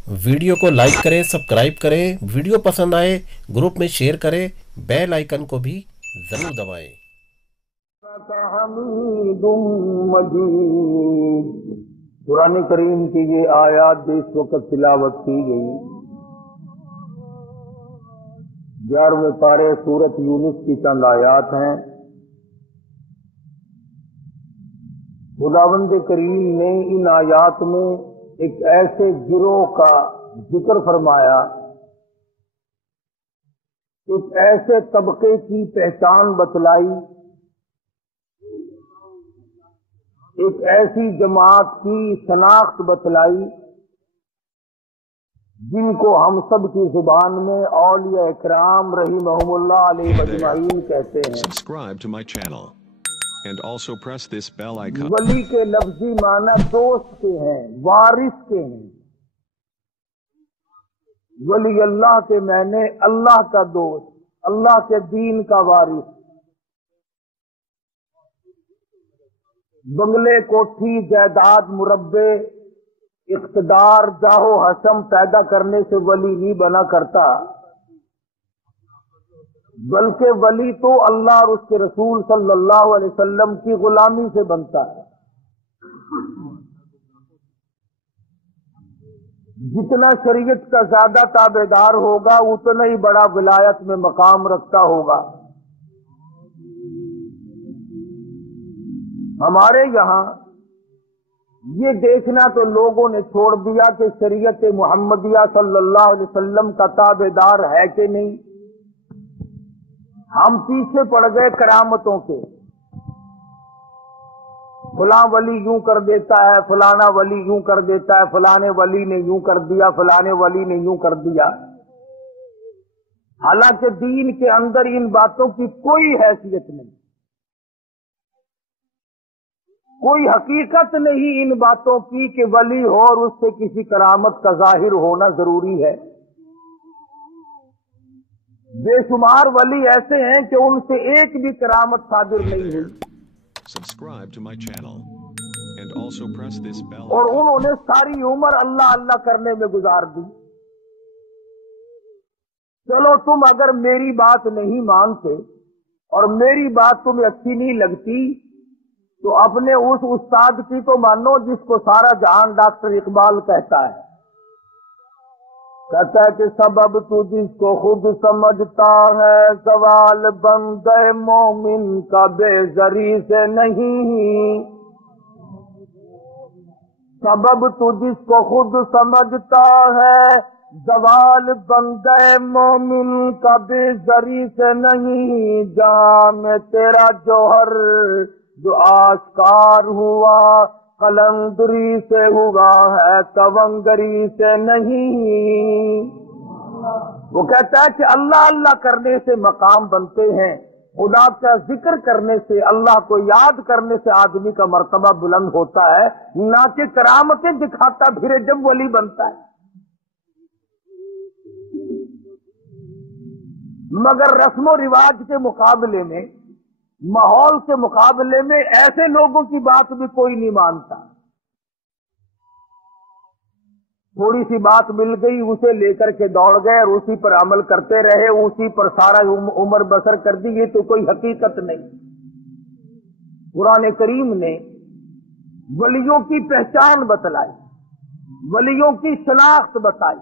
Video को like करें, subscribe करें, वीडियो पसंद आए ग्रुप में शेयर करें, बेल आइकन को भी जरूर दबाएं। हमीदुम मजीद। कुरान करीम की ये आयत जो इस वक्त तिलावत की गई 11वें पारे सूरत यूनुस की चंद आयात हैं। खुदावंद करीम ने इन आयात में एक ऐसे गिरोह का जिक्र फरमाया, एक ऐसे तबके की पहचान बतलाई, एक ऐसी जमात की शनाख्त बतलाई जिनको हम सब की जुबान में औलिया इकराम रहीमहुमुल्लाह अलैहि अजमाइन कहते हैं। Subscribe to my channel and also press this bell icon. वली के लफ्जी माना दोस्त के हैं, वारिस के हैं। वली अल्लाह के मैंने अल्लाह का दोस्त, अल्लाह के दीन का वारिस। बंगले, कोठी, जायदाद, मुरब्बे, इख्तिदार, जाहो हशम पैदा करने से वली नहीं बना करता, बल्कि वली तो अल्लाह और उसके रसूल सल्लल्लाहु अलैहि वसल्लम की गुलामी से बनता है। जितना शरीयत का ज्यादा ताबेदार होगा उतना ही बड़ा विलायत में मकाम रखता होगा। हमारे यहाँ ये देखना तो लोगों ने छोड़ दिया कि शरीयत मुहम्मदिया सल्लल्लाहु अलैहि वसल्लम का ताबेदार है कि नहीं। हम पीछे पड़ गए करामतों के। फलां वली यूं कर देता है, फलाना वली यूं कर देता है, फलाने वली ने यूं कर दिया, फलाने वली ने यूं कर दिया। हालांकि दीन के अंदर इन बातों की कोई हैसियत नहीं, कोई हकीकत नहीं इन बातों की कि वली हो और उससे किसी करामत का जाहिर होना जरूरी है। बेशुमार वली ऐसे हैं कि उनसे एक भी करामत सादिर नहीं हुई। Subscribe to my channel and also press this bell और icon. उन्होंने सारी उम्र अल्लाह अल्लाह करने में गुजार दी। चलो तुम अगर मेरी बात नहीं मानते और मेरी बात तुम्हें अच्छी नहीं लगती तो अपने उस उस्ताद की तो मानो जिसको सारा जहान डॉक्टर इकबाल कहता है। कहता है कि सबब तू जिसको खुद समझता है, सवाल बंदे मोमिन का बेजरी से नहीं। सबब तू जिसको खुद समझता है, सवाल बंदे मोमिन का बेजरी से नहीं। जहां में तेरा जौहर जो आश्कार हुआ, कलंदरी से हुआ है, कवंगरी से नहीं। वो कहता है कि अल्लाह अल्लाह करने से मकाम बनते हैं, खुदा का जिक्र करने से, अल्लाह को याद करने से आदमी का मर्तबा बुलंद होता है, ना कि करामतें दिखाता फिरे जब वली बनता है। मगर रस्मो रिवाज के मुकाबले में, माहौल के मुकाबले में ऐसे लोगों की बात भी कोई नहीं मानता। थोड़ी सी बात मिल गई, उसे लेकर के दौड़ गए और उसी पर अमल करते रहे, उसी पर सारा उम्र बसर कर दी। ये तो कोई हकीकत नहीं। कुरान करीम ने वलियों की पहचान बतलाई, वलियों की शनाख्त बताई।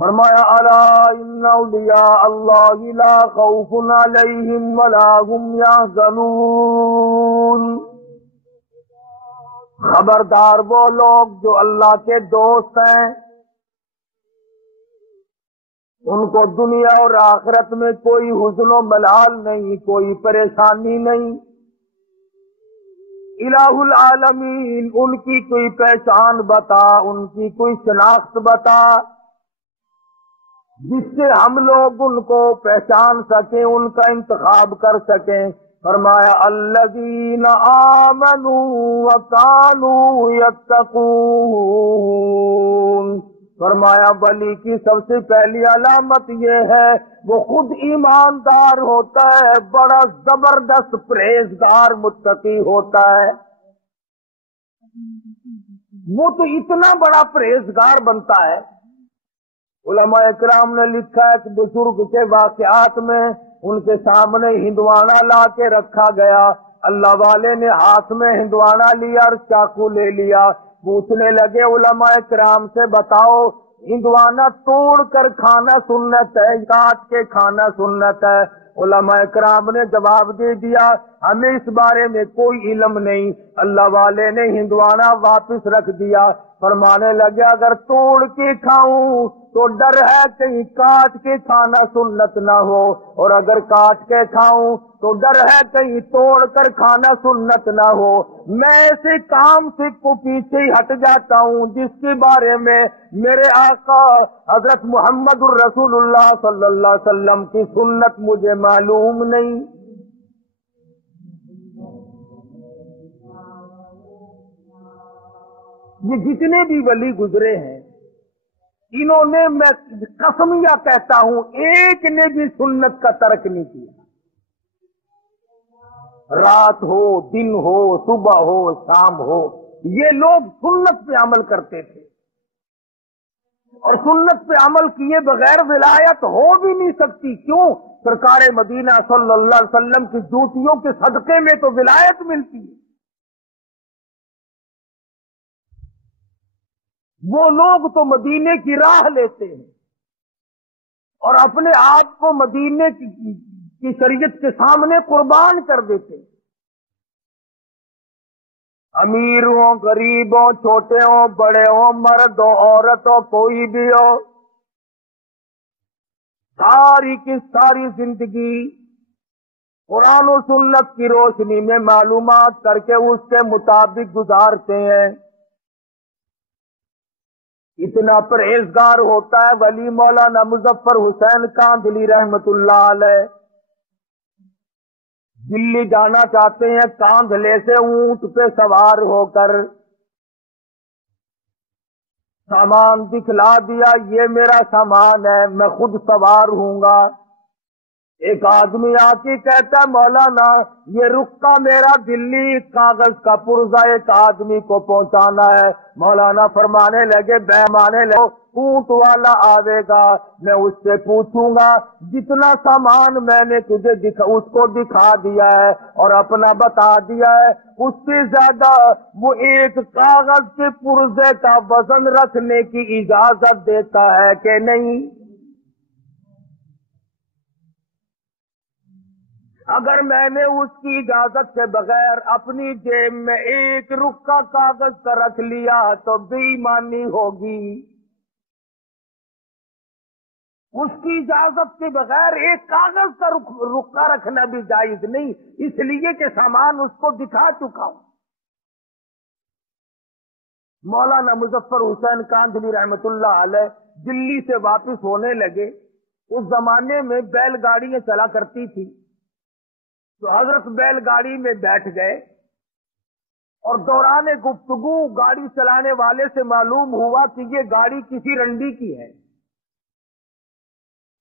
फरमाया अला इन्ना औलिया अल्लाहि ला खौफुन अलैहिम वला हुम यहज़नून। खबरदार वो लोग जो अल्लाह के दोस्त हैं, उनको दुनिया और आखिरत में कोई हुज़्न मलाल नहीं, कोई परेशानी नहीं। इलाहुल आलमीन, उनकी कोई पहचान बता, उनकी कोई शनाख्त बता जिससे हम लोग उनको पहचान सकें, उनका इंतखाब कर सकें। फरमाया अल्लज़ीना आमनू व कानू यत्तकून। फरमाया वली की सबसे पहली अलामत ये है वो खुद ईमानदार होता है, बड़ा जबरदस्त परहेजगार मुत्तकी होता है। وہ تو इतना बड़ा परहेजगार बनता है। उलमा इकराम ने लिखा है कि बुजुर्ग के वाकयात में उनके सामने हिंदवाना ला के रखा गया। अल्लाह वाले ने हाथ में हिंदवाना लिया और चाकू ले लिया। पूछने लगे उलमा इकराम से, बताओ हिंदवाना तोड़ कर खाना सुन्नत है, काट के खाना सुन्नत है? उलमा इकराम ने जवाब दे दिया, हमें इस बारे में कोई इल्म नहीं। अल्लाह वाले ने हिंदवाना वापस रख दिया। फरमाने लगे, अगर तोड़ के खाऊं तो डर है कहीं काट के खाना सुन्नत ना हो, और अगर काट के खाऊं तो डर है कहीं तोड़ कर खाना सुन्नत ना हो। मैं ऐसे काम से को पीछे ही हट जाता हूं जिसके बारे में मेरे आका हजरत मुहम्मदुर रसूलुल्लाह सल्लल्लाहु अलैहि वसल्लम की सुन्नत मुझे मालूम नहीं। ये जितने भी वली गुजरे हैं, इन्होंने, मैं कसमिया कहता हूं, एक ने भी सुन्नत का तर्क नहीं किया। रात हो, दिन हो, सुबह हो, शाम हो, ये लोग सुन्नत पे अमल करते थे, और सुन्नत पे अमल किए बगैर विलायत हो भी नहीं सकती। क्यों? सरकार मदीना सल्लल्लाहु अलैहि वसल्लम की जूतियों के सदके में तो विलायत मिलती है। वो लोग तो मदीने की राह लेते हैं और अपने आप को मदीने की शरीयत के सामने कुर्बान कर देते हैं। अमीर हो, गरीब हो, छोटे हो, बड़े हो, मर्द हो, औरत हो, कोई भी हो, सारी की सारी जिंदगी कुरान और सुन्नत की रोशनी में मालूमात करके उसके मुताबिक गुजारते हैं। इतना परहेजगार होता है वली मौलाना मुजफ्फर हुसैन कांधली रहमतुल्लाह अलैह। दिल्ली जाना चाहते हैं, कांधले से ऊंट पे सवार होकर सामान दिखला दिया, ये मेरा सामान है, मैं खुद सवार हूंगा। एक आदमी आके कहता, मौलाना ये रुक्का मेरा दिल्ली कागज का पुर्जा एक आदमी को पहुंचाना है। मौलाना फरमाने लगे, बेमाने लगे, ऊंट वाला आवेगा, मैं उससे पूछूंगा, जितना सामान मैंने तुझे उसको दिखा दिया है और अपना बता दिया है, उससे ज्यादा वो एक कागज के पुर्जे का वजन रखने की इजाजत देता है कि नहीं? अगर मैंने उसकी इजाजत के बगैर अपनी जेब में एक रुक्का कागज का रख लिया तो बेईमानी होगी। उसकी इजाजत के बगैर एक कागज का रुक्का रखना भी जायज नहीं, इसलिए कि सामान उसको दिखा चुका हूं। मौलाना मुजफ्फर हुसैन कांधली रहमतुल्लाह अलैह दिल्ली से वापस होने लगे। उस जमाने में बैलगाड़ियां चला करती थी, तो हजरत बैलगाड़ी में बैठ गए और दौरान गुफ्तगू गाड़ी चलाने वाले से मालूम हुआ कि ये गाड़ी किसी रंडी की है,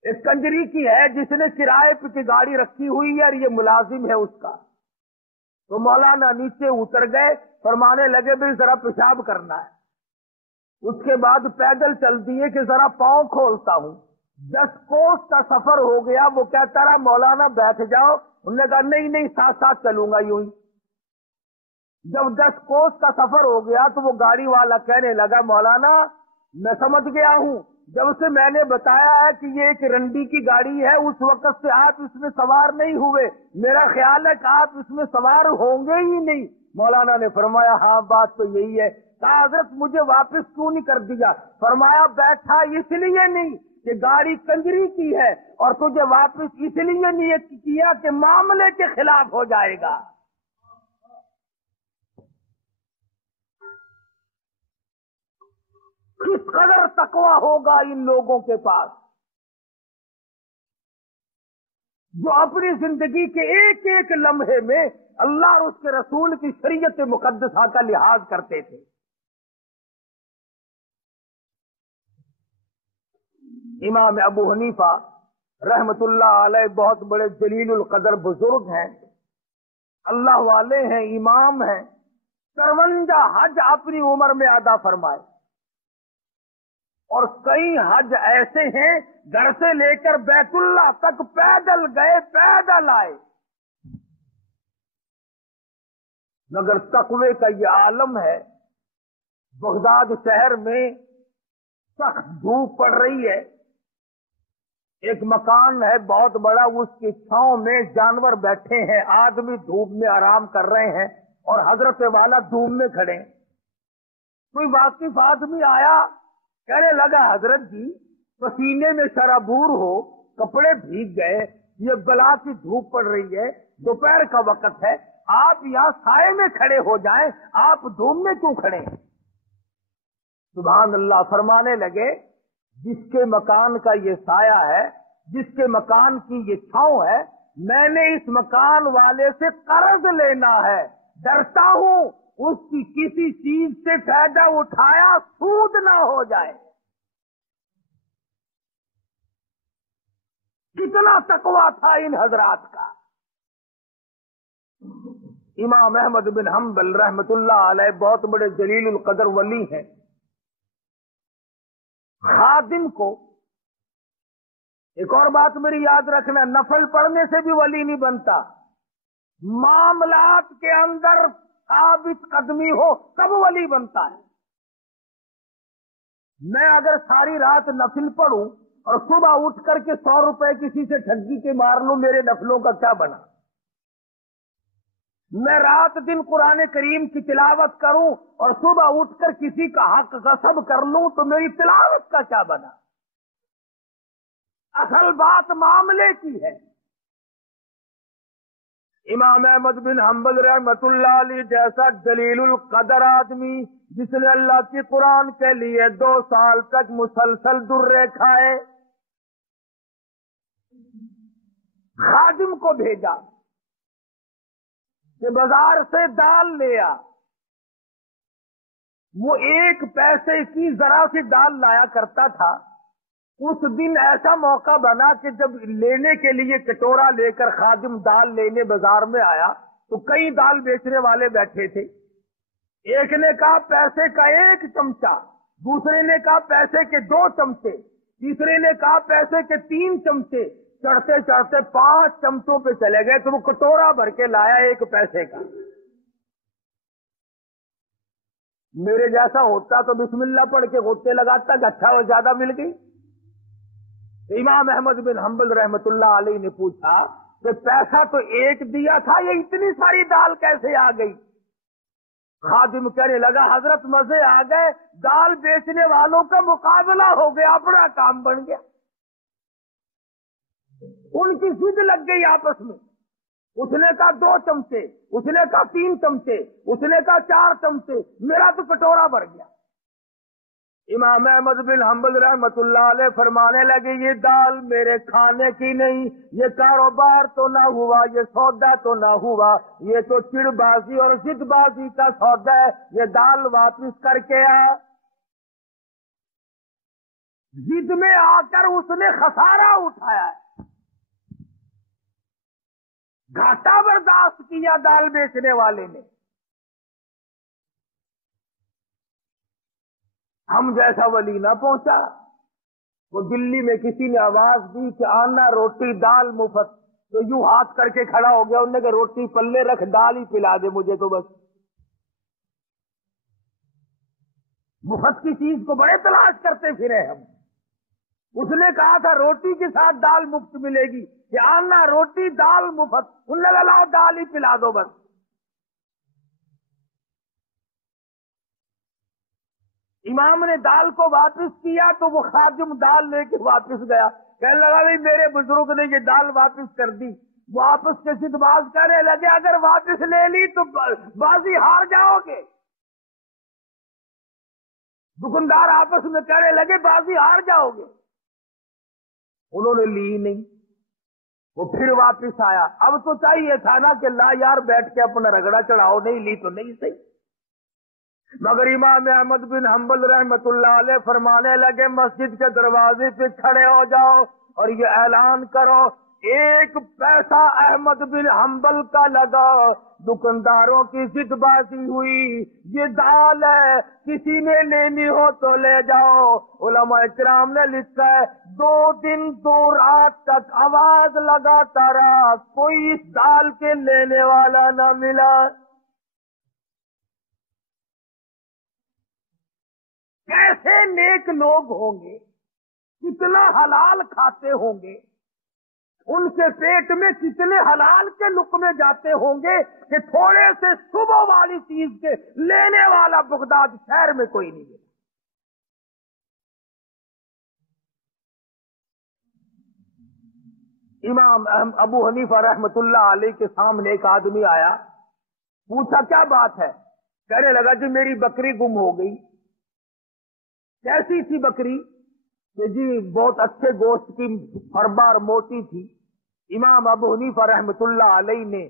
एक कंजरी की है जिसने किराए पे की गाड़ी रखी हुई है और ये मुलाजिम है उसका। तो मौलाना नीचे उतर गए, फरमाने लगे, भाई जरा पेशाब करना है। उसके बाद पैदल चल दिए कि जरा पांव खोलता हूं। 10 कोस का सफर हो गया। वो कहता रहा, मौलाना बैठ जाओ। उन्होंने कहा, नहीं नहीं, साथ साथ चलूंगा यूं ही। जब 10 कोस का सफर हो गया तो वो गाड़ी वाला कहने लगा, मौलाना मैं समझ गया हूं, जब से मैंने बताया है कि ये एक रंडी की गाड़ी है, उस वक्त से आप इसमें सवार नहीं हुए। मेरा ख्याल है कि आप इसमें सवार होंगे ही नहीं। मौलाना ने फरमाया, हाँ बात तो यही है। कहा, हजरत मुझे वापस क्यों नहीं कर दिया? फरमाया, बैठा इसलिए नहीं कि गाड़ी कंजरी की है, और तुझे वापस इसलिए नहीं किया कि मामले के खिलाफ हो जाएगा। किस कदर तकवा होगा इन लोगों के पास, जो अपनी जिंदगी के एक एक लम्हे में अल्लाह और उसके रसूल की शरीयत मुकद्दसा का लिहाज करते थे। इमाम अबू हनीफा रहमतुल्लाह अलैह बहुत बड़े जलीलुल कदर बुजुर्ग हैं, अल्लाह वाले हैं, इमाम हैं, 53 حج اپنی عمر میں ادا فرمائے، اور کئی حج ایسے ہیں گھر سے لے کر بیت اللہ تک پیدل گئے، پیدل آئے، مگر تقوی کا یہ عالم ہے۔ بغداد شہر میں سخت دھوپ پڑ رہی ہے، ایک مکان ہے بہت بڑا، اس کی چھاؤں میں جانور بیٹھے ہیں، آدمی دھوپ میں آرام کر رہے ہیں، اور حضرت والا دھوپ میں کھڑے ہیں۔ کوئی واقف آدمی آیا، کہنے لگا حضرت جی پسینے میں شرابور ہو، کپڑے بھیگ گئے، یہ بلا کی دھوپ پڑ رہی ہے، دوپہر کا وقت ہے، آپ یہاں سائے میں کھڑے ہو جائیں، آپ دھوپ میں کیوں کھڑے ہیں؟ سبحان اللہ فرمانے لگے، جس کے مکان کا یہ سایہ ہے، جس کے مکان کی یہ چھاؤں ہے، میں نے اس مکان والے سے قرض لینا ہے، ڈرتا ہوں اس کی کسی چیز سے فائدہ اٹھایا سود نہ ہو جائے۔ کتنا تقویٰ تھا ان حضرات کا۔ امام احمد بن حنبل رحمت اللہ علیہ بہت بڑے جلیل القدر ولی ہیں۔ خادم کو ایک اور بات میری یاد رکھنا، نفل پڑھنے سے بھی ولی نہیں بنتا، معاملات کے اندر ثابت قدمی ہو تب ولی بنتا ہے۔ میں اگر ساری رات نفل پڑھوں اور صبح اٹھ کر کے 100 روپے کسی سے ٹھگی کے مار لوں، میرے نفلوں کا کیا بنا؟ میں رات دن قرآن کریم کی تلاوت کروں اور صبح اٹھ کر کسی کا حق غصب کر لوں تو میری تلاوت کا کیا بنا؟ اصل بات معاملے کی ہے۔ امام احمد بن حنبل رحمت اللہ علیہ جیسا جلیل القدر آدمی، جس نے اللہ کی قرآن کے لیے 2 سال تک مسلسل درے کھائے، خادم کو بھیجا کہ بازار سے دال لے آ۔ وہ 1 پیسے کی ذرا سی دال لایا کرتا تھا۔ اس دن ایسا موقع بنا کہ جب لینے کے لیے کٹورا لے کر خادم دال لینے بازار میں آیا تو کئی دال بیچنے والے بیٹھے تھے۔ ایک نے کہا پیسے کا 1 چمچہ، دوسرے نے کہا پیسے کے 2 چمچے، تیسرے نے کہا پیسے کے 3 چمچے، چڑھتے چڑھتے 5 چمچوں پہ چلے گئے تو وہ کٹورا بھر کے لایا 1 پیسے کا۔ میرے جیسا ہوتا تو بسم اللہ پڑھ کے غوطے لگاتا کہ اچھا وہ زیادہ مل گئی۔ امام احمد بن حنبل رحمت اللہ علیہ نے پوچھا کہ پیسہ تو 1 دیا تھا، یہ اتنی ساری دال کیسے آ گئی؟ خادم کہنے لگا حضرت مزے آ گئے، دال بیچنے والوں کا مقابلہ ہو گیا، اپنا کام بن گیا۔ ان کی ضد لگ گئی آپس میں، اس نے کہا 2 چمچے، اس نے کہا 3 چمچے، اس نے کہا 4 چمچے، میرا تو کٹورا بھر گیا۔ امام احمد بن حنبل رحمت اللہ علیہ فرمانے لگے یہ دال میرے کھانے کی نہیں، یہ کاروبار تو نہ ہوا، یہ سودا تو نہ ہوا، یہ تو چڑ بازی اور ضد بازی کا سودا ہے، یہ دال واپس کر کے آ۔ ضد میں آ کر اس نے خسارہ اٹھایا ہے، گھاٹا برداشت کیا دال بیچنے والے نے۔ ہم جیسا ولی نہ پہنچا۔ وہ دلی میں کسی نے آواز دی کہ آنا روٹی دال مفت، تو یوں ہاتھ کر کے کھڑا ہو گیا، انہوں نے کہا روٹی پلے رکھ، دال ہی پلا دے مجھے تو بس۔ مفت کی چیز کو بڑے تلاش کرتے پھرے ہم۔ اس نے کہا تھا روٹی کے ساتھ دال مفت ملے گی، کہ آنا روٹی دال مفت، انہوں نے کہا لاؤ دال ہی پلا دو بس۔ امام نے دال کو واپس کیا تو وہ خادم دال لے کے واپس گیا، کہنے لگا بھائی میرے بزرگ نے یہ دال واپس کر دی۔ وہ آپس کے ضد باز کرنے لگے اگر واپس لے لی تو بازی ہار جاؤ گے۔ دکاندار آپس میں کہنے لگے بازی ہار جاؤ گے۔ انہوں نے لی نہیں، وہ پھر واپس آیا۔ اب تو چاہیے تھا نا کہ لا یار بیٹھ کے اپنا رگڑا چڑھاؤ، نہیں لی تو نہیں صحیح۔ مگر امام احمد بن حنبل رحمت اللہ علیہ فرمانے لگے مسجد کے دروازے پہ کھڑے ہو جاؤ اور یہ اعلان کرو 1 پیسہ احمد بن حنبل کا لگا، दुकानदारों की जिदबाजी हुई, ये दाल है, किसी ने लेनी हो तो ले जाओ। उलमा इकराम ने लिखा है 2 दिन 2 रात तक आवाज लगाता रहा, कोई इस दाल के लेने वाला न मिला। कैसे नेक लोग होंगे, कितना हलाल खाते होंगे, उनके पेट में कितने हलाल के लुक़मे जाते होंगे कि थोड़े से सुबह वाली चीज के लेने वाला बगदाद शहर में कोई नहीं है। इमाम अबू हनीफा रहमतुल्लाह अलैह के सामने एक आदमी आया, पूछा क्या बात है? कहने लगा जी मेरी बकरी गुम हो गई। कैसी थी बकरी? कि जी बहुत अच्छे गोश्त की, फरबार मोटी थी। इमाम अबू हनीफा रहमतुल्लाह अलैह ने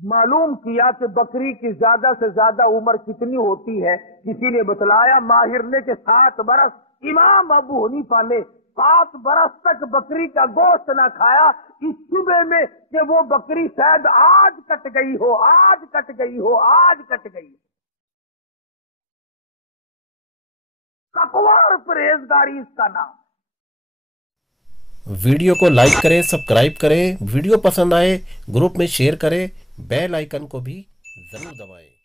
मालूम किया कि बकरी की ज्यादा से ज्यादा उम्र कितनी होती है। किसी ने बतलाया माहिर ने कि 7 बरस। इमाम अबू हनीफा ने 7 बरस तक बकरी का गोश्त ना खाया, इस सुबह में कि वो बकरी शायद आज कट गई हो, आज कट गई हो, आज कट गई हो। तकवार परहेजगारी इसका नाम। वीडियो को लाइक करें, सब्सक्राइब करें, वीडियो पसंद आए ग्रुप में शेयर करें, बेल आइकन को भी जरूर दबाएं।